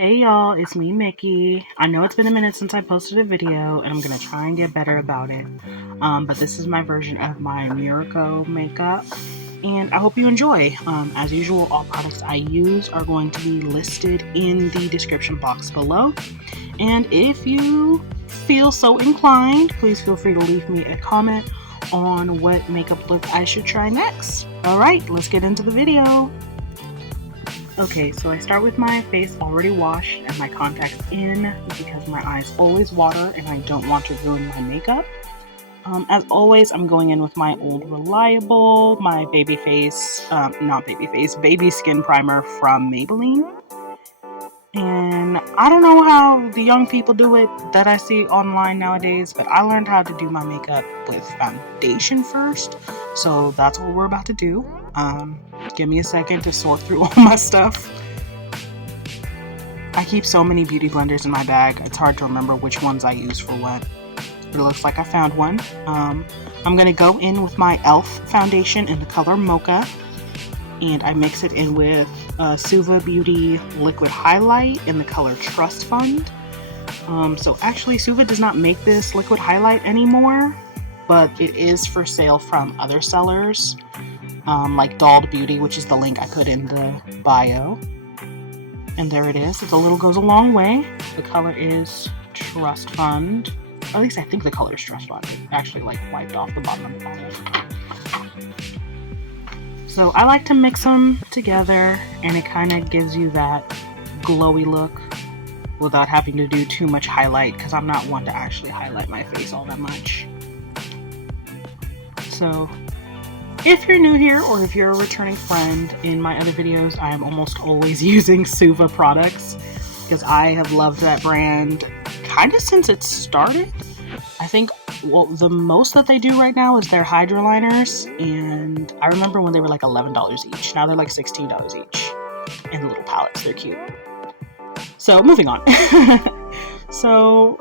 Hey y'all, it's me, Mickey. I know it's been a minute since I posted a video, and I'm gonna try and get better about it. But this is my version of my Miruko makeup, and I hope you enjoy. As usual, all products I use are going to be listed in the description box below. And if you feel so inclined, please feel free to leave me a comment on what makeup look I should try next. Alright, let's get into the video. Okay, so I start with my face already washed and my contacts in because my eyes always water and I don't want to ruin my makeup. As always, I'm going in with my old reliable, my baby skin primer from Maybelline. And I don't know how the young people do it that I see online nowadays, but I learned how to do my makeup with foundation first. So that's what we're about to do. Give me a second to sort through all my stuff. I keep so many beauty blenders in my bag, it's hard to remember which ones I use for what. But it looks like I found one. I'm going to go in with my e.l.f. foundation in the color Mocha. And I mix it in with Suva Beauty Liquid Highlight in the color Trust Fund. So actually, Suva does not make this liquid highlight anymore, but it is for sale from other sellers, like Dolled Beauty, which is the link I put in the bio. And there it is. The little goes a long way. The color is Trust Fund. Or at least I think the color is Trust Fund. It actually wiped off the bottom of the bottle. So I like to mix them together, and it kind of gives you that glowy look without having to do too much highlight, because I'm not one to actually highlight my face all that much. So if you're new here or if you're a returning friend, in my other videos I am almost always using Suva products because I have loved that brand kind of since it started. I think the most that they do right now is their hydroliners, and I remember when they were like $11 each. Now they're like $16 each, and the little palettes, they're cute. So moving on. So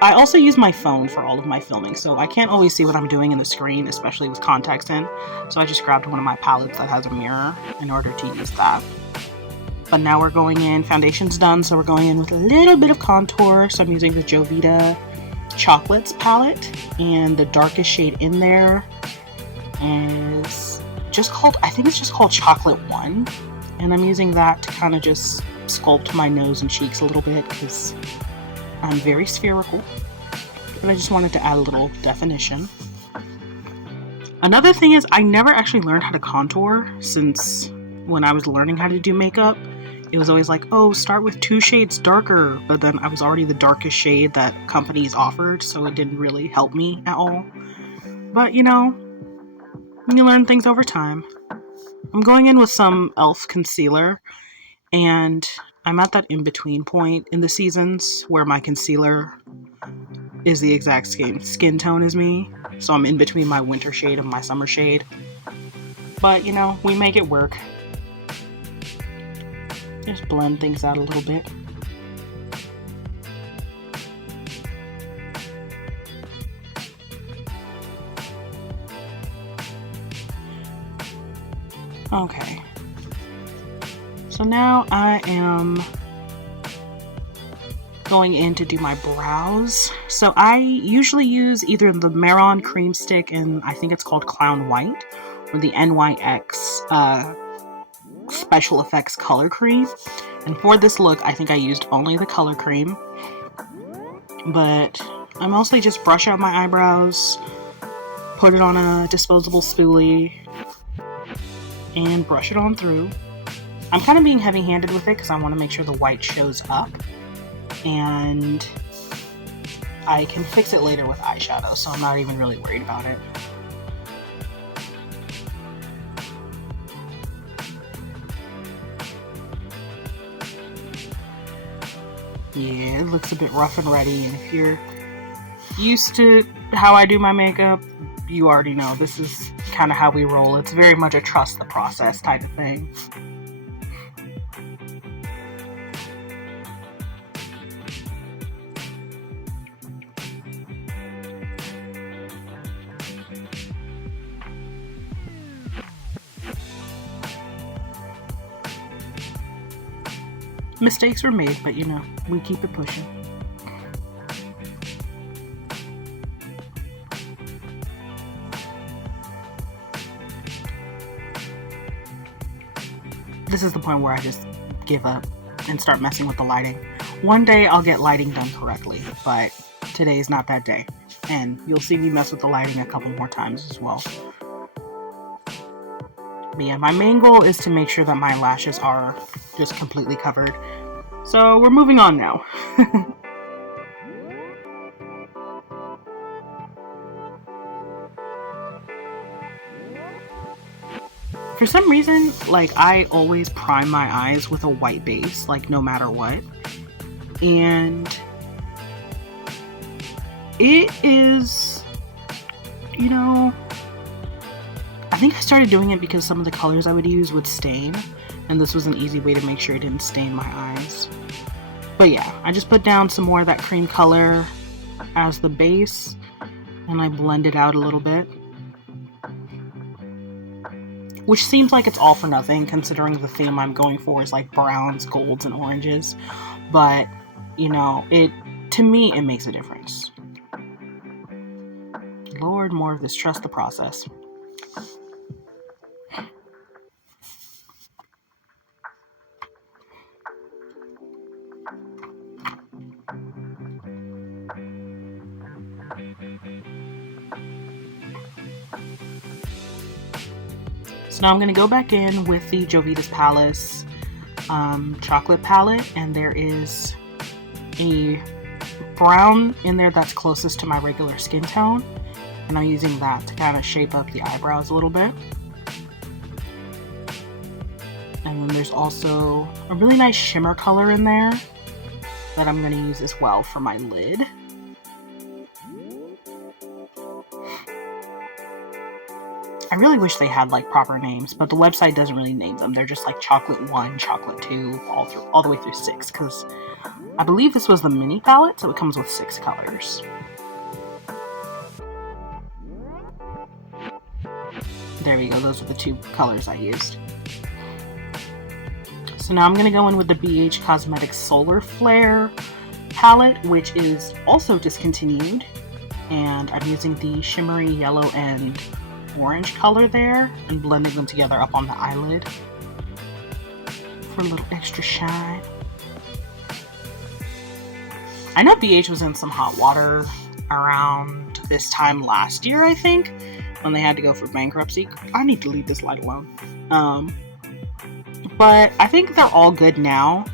I also use my phone for all of my filming, so I can't always see what I'm doing in the screen, especially with contacts in, so I just grabbed one of my palettes that has a mirror in order to use that. But now we're going in, foundation's done, so we're going in with a little bit of contour. So I'm using the Juvia Chocolates palette, and the darkest shade in there is just called, I think it's just called Chocolate 1, and I'm using that to kind of just sculpt my nose and cheeks a little bit because I'm very spherical, but I just wanted to add a little definition. Another thing is I never actually learned how to contour since when I was learning how to do makeup. It was always like, oh, start with 2 shades darker, but then I was already the darkest shade that companies offered, so it didn't really help me at all. But you know, you learn things over time. I'm going in with some e.l.f. concealer, and I'm at that in-between point in the seasons where my concealer is the exact skin tone as me, so I'm in between my winter shade and my summer shade. But you know, we make it work. Just blend things out a little bit. Okay. So now I am going in to do my brows. So I usually use either the Mehron cream stick, and I think it's called Clown White, or the NYX Special Effects color cream. And for this look I think I used only the color cream, but I mostly just brush out my eyebrows, put it on a disposable spoolie, and brush it on through. I'm kind of being heavy-handed with it because I want to make sure the white shows up, and I can fix it later with eyeshadow, so I'm not even really worried about it. Yeah, it looks a bit rough and ready, and if you're used to how I do my makeup, you already know this is kind of how we roll. It's very much a trust the process type of thing. Mistakes were made, but you know, we keep it pushing. This is the point where I just give up and start messing with the lighting. One day I'll get lighting done correctly, but today is not that day. And you'll see me mess with the lighting a couple more times as well. But yeah, my main goal is to make sure that my lashes are just completely covered. So we're moving on now. For some reason, like, I always prime my eyes with a white base, like, no matter what. And it is, you know, I think I started doing it because some of the colors I would use would stain, and this was an easy way to make sure it didn't stain my eyes. But yeah, I just put down some more of that cream color as the base, and I blend it out a little bit. Which seems like it's all for nothing, considering the theme I'm going for is like browns, golds, and oranges. But, you know, to me, it makes a difference. Lord, more of this. Trust the process. So now I'm going to go back in with the Jovitas Palace chocolate palette, and there is a brown in there that's closest to my regular skin tone, and I'm using that to kind of shape up the eyebrows a little bit. And then there's also a really nice shimmer color in there that I'm going to use as well for my lid. I really wish they had like proper names, but the website doesn't really name them. They're just like chocolate 1, chocolate 2, all the way through 6, because I believe this was the mini palette, so it comes with 6 colors. There we go, those are the 2 colors I used. So now I'm going to go in with the BH Cosmetics Solar Flare palette, which is also discontinued, and I'm using the shimmery yellow and orange color there and blending them together up on the eyelid for a little extra shine. I know BH was in some hot water around this time last year, I think, when they had to go for bankruptcy. I need to leave this light alone. But I think they're all good now.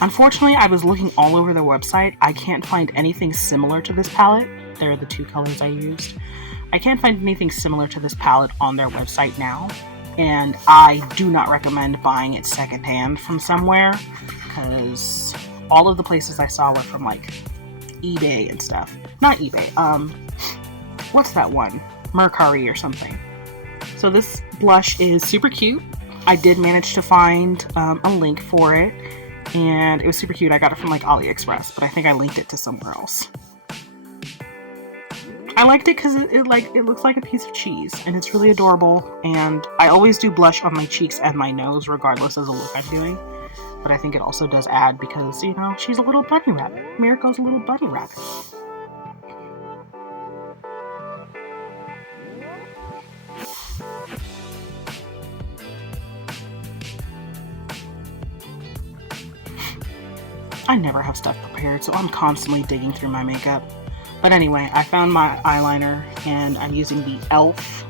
Unfortunately, I was looking all over their website. I can't find anything similar to this palette. They're the 2 colors I used. I can't find anything similar to this palette on their website now, and I do not recommend buying it secondhand from somewhere, because all of the places I saw were from like eBay and stuff. Not eBay, what's that one? Mercari or something. So this blush is super cute. I did manage to find a link for it, and it was super cute. I got it from like AliExpress, but I think I linked it to somewhere else. I liked it because it looks like a piece of cheese, and it's really adorable, and I always do blush on my cheeks and my nose regardless of the look I'm doing, but I think it also does add because, you know, she's a little bunny rabbit. Miruko's a little bunny rabbit. I never have stuff prepared, so I'm constantly digging through my makeup. But anyway, I found my eyeliner, and I'm using the e.l.f.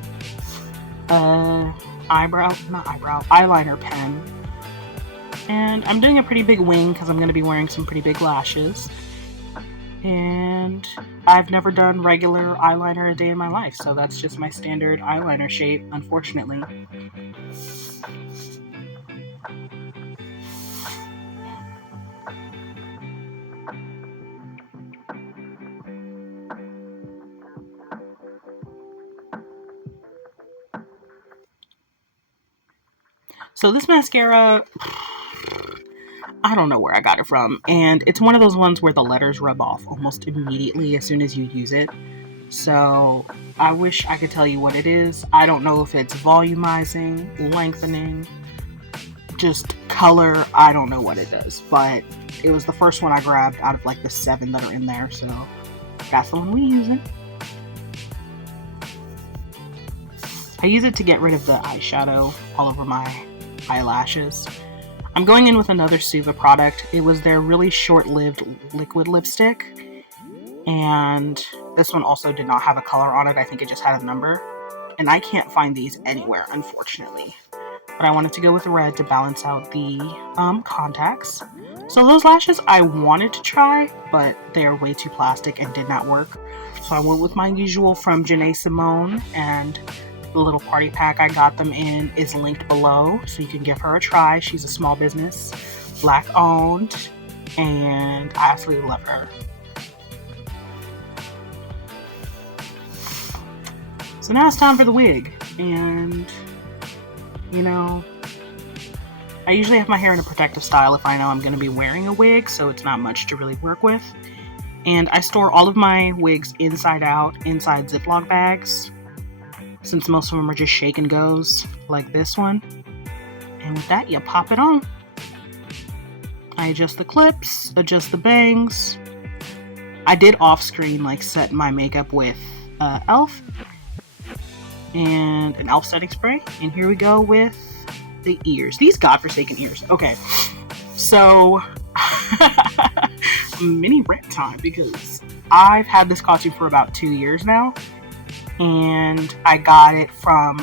eyeliner pen. And I'm doing a pretty big wing because I'm going to be wearing some pretty big lashes. And I've never done regular eyeliner a day in my life, so that's just my standard eyeliner shape, unfortunately. So this mascara, I don't know where I got it from, and it's one of those ones where the letters rub off almost immediately as soon as you use it. So I wish I could tell you what it is. I don't know if it's volumizing, lengthening, just color, I don't know what it does, but it was the first one I grabbed out of like the 7 that are in there, so that's the one we using. I use it to get rid of the eyeshadow all over my eyelashes. I'm going in with another Suva product. It was their really short-lived liquid lipstick, and this one also did not have a color on it. I think it just had a number, and I can't find these anywhere, unfortunately. But I wanted to go with red to balance out the contacts. So those lashes I wanted to try, but they're way too plastic and did not work. So I went with my usual from Janeahs, and the little party pack I got them in is linked below, so you can give her a try. She's a small business, Black owned, and I absolutely love her. So now it's time for the wig, and you know, I usually have my hair in a protective style if I know I'm going to be wearing a wig, so it's not much to really work with. And I store all of my wigs inside out, inside Ziploc bags, since most of them are just shake and goes, like this one. And with that, you pop it on. I adjust the clips, adjust the bangs. I did off-screen, like, set my makeup with e.l.f. and an e.l.f. setting spray. And here we go with the ears. These godforsaken ears. Okay, so mini rant time, because I've had this costume for about 2 years now, and I got it from,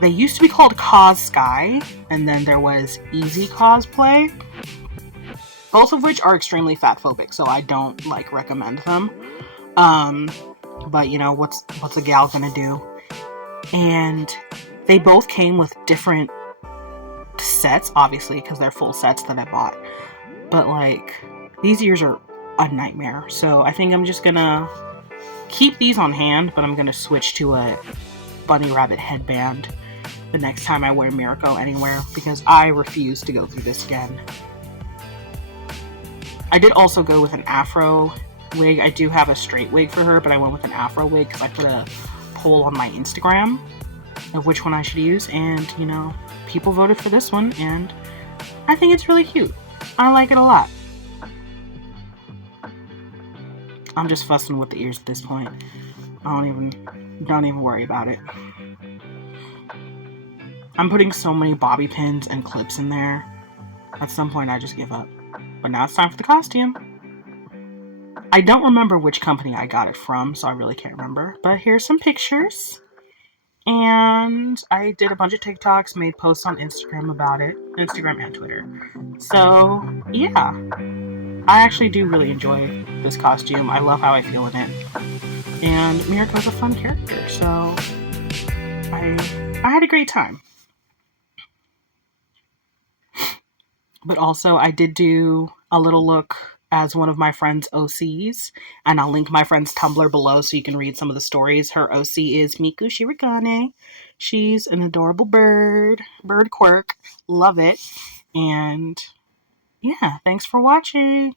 they used to be called Cos Sky, and then there was Easy Cosplay, both of which are extremely fat phobic, so I don't like recommend them. But you know, what's a gal gonna do? And they both came with different sets, obviously, because they're full sets that I bought. But like, these ears are a nightmare, so I think I'm just gonna keep these on hand, but I'm gonna switch to a bunny rabbit headband the next time I wear Miruko anywhere, because I refuse to go through this again. I did also go with an afro wig. I do have a straight wig for her, but I went with an afro wig because I put a poll on my Instagram of which one I should use, and you know, people voted for this one, and I think it's really cute. I like it a lot. I'm just fussing with the ears at this point. Don't even worry about it. I'm putting so many bobby pins and clips in there. At some point I just give up. But now it's time for the costume. I don't remember which company I got it from, so I really can't remember. But here's some pictures. And I did a bunch of TikToks, made posts on Instagram about it. Instagram and Twitter. So, yeah. I actually do really enjoy this costume. I love how I feel in it. And Miruko's a fun character, so I had a great time. But also, I did do a little look as one of my friend's OCs, and I'll link my friend's Tumblr below so you can read some of the stories. Her OC is Miku Shirigane. She's an adorable bird quirk. Love it. And yeah, thanks for watching.